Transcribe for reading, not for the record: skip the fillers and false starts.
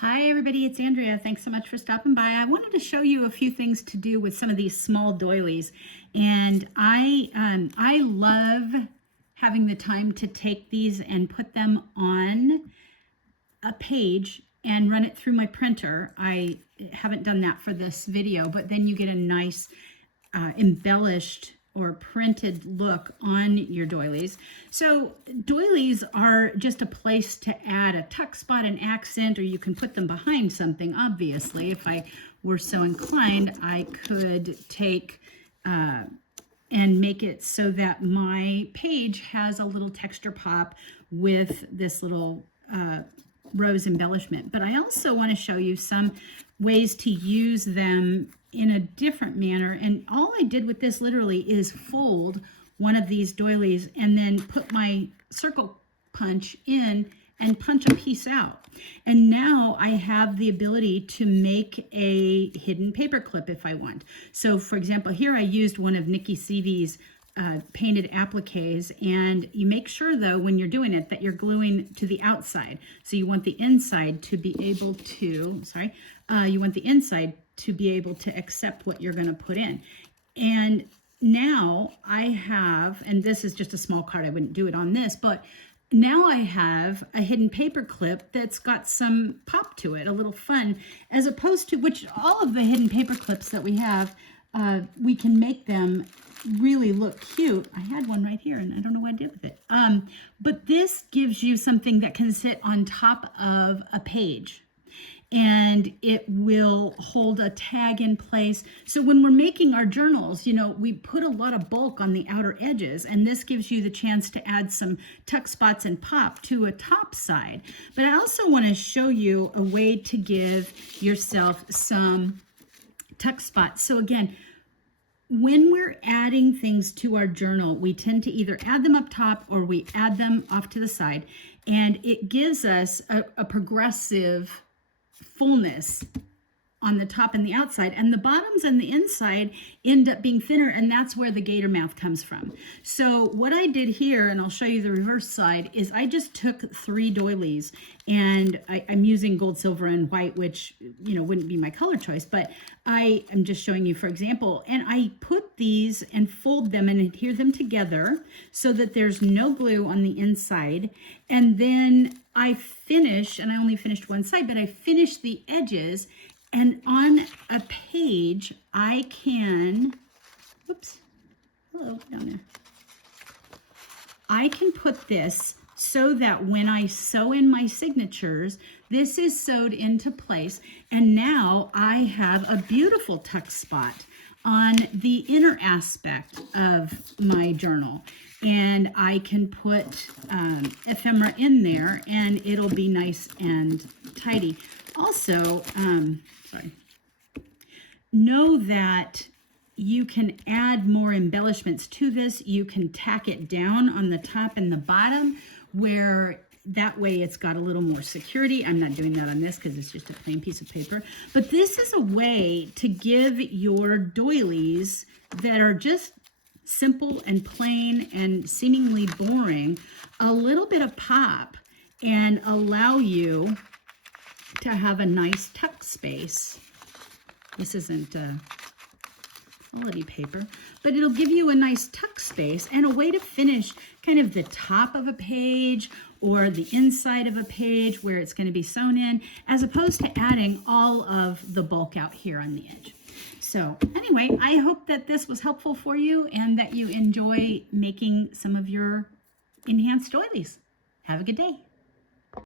Hi everybody, it's Andrea. Thanks so much for stopping by. I wanted to show you a few things to do with some of these small doilies. And I love having the time to take these and put them on a page and run it through my printer. I haven't done that for this video, but then you get a nice embellished or printed look on your doilies. So doilies are just a place to add a tuck spot, an accent, or you can put them behind something. Obviously, if I were so inclined, I could take and make it so that my page has a little texture pop with this little rose embellishment. But I also want to show you some ways to use them in a different manner. And all I did with this literally is fold one of these doilies and then put my circle punch in and punch a piece out. And now I have the ability to make a hidden paper clip if I want. So for example, here I used one of Nikki Seavey's painted appliques, and you make sure though when you're doing it that you're gluing to the outside. So you want the inside to be able to, you want the inside to be able to accept what you're going to put in. And now I have, and this is just a small card, I wouldn't do it on this, but now I have a hidden paper clip that's got some pop to it, a little fun, as opposed to, which all of the hidden paper clips that we have, we can make them really look cute. I had one right here and I don't know what I did with it. But this gives you something that can sit on top of a page, and it will hold a tag in place. So when we're making our journals, you know, we put a lot of bulk on the outer edges, and this gives you the chance to add some tuck spots and pop to a top side. But I also want to show you a way to give yourself some tuck spots. So again, when we're adding things to our journal, we tend to either add them up top or we add them off to the side, and it gives us a progressive fullness on the top and the outside, and the bottoms and the inside end up being thinner, and that's where the gator mouth comes from. So what I did here, and I'll show you the reverse side, is I just took 3 doilies, and I'm using gold, silver, and white, which, you know, wouldn't be my color choice, but I am just showing you for example, and I put these and fold them and adhere them together so that there's no glue on the inside, and then I finish, and I only finished one side, but I finished the edges. And on a page, I can, whoops, hello, down there. I can put this so that when I sew in my signatures, this is sewed into place. And now I have a beautiful tuck spot on the inner aspect of my journal. And I can put ephemera in there, and it'll be nice and tidy. Also, know that you can add more embellishments to this. You can tack it down on the top and the bottom, where that way it's got a little more security. I'm not doing that on this because it's just a plain piece of paper. But this is a way to give your doilies that are just simple and plain and seemingly boring a little bit of pop and allow you to have a nice tuck space. This isn't quality paper, but it'll give you a nice tuck space and a way to finish kind of the top of a page or the inside of a page where it's going to be sewn in, as opposed to adding all of the bulk out here on the edge. So anyway, I hope that this was helpful for you and that you enjoy making some of your enhanced doilies. Have a good day.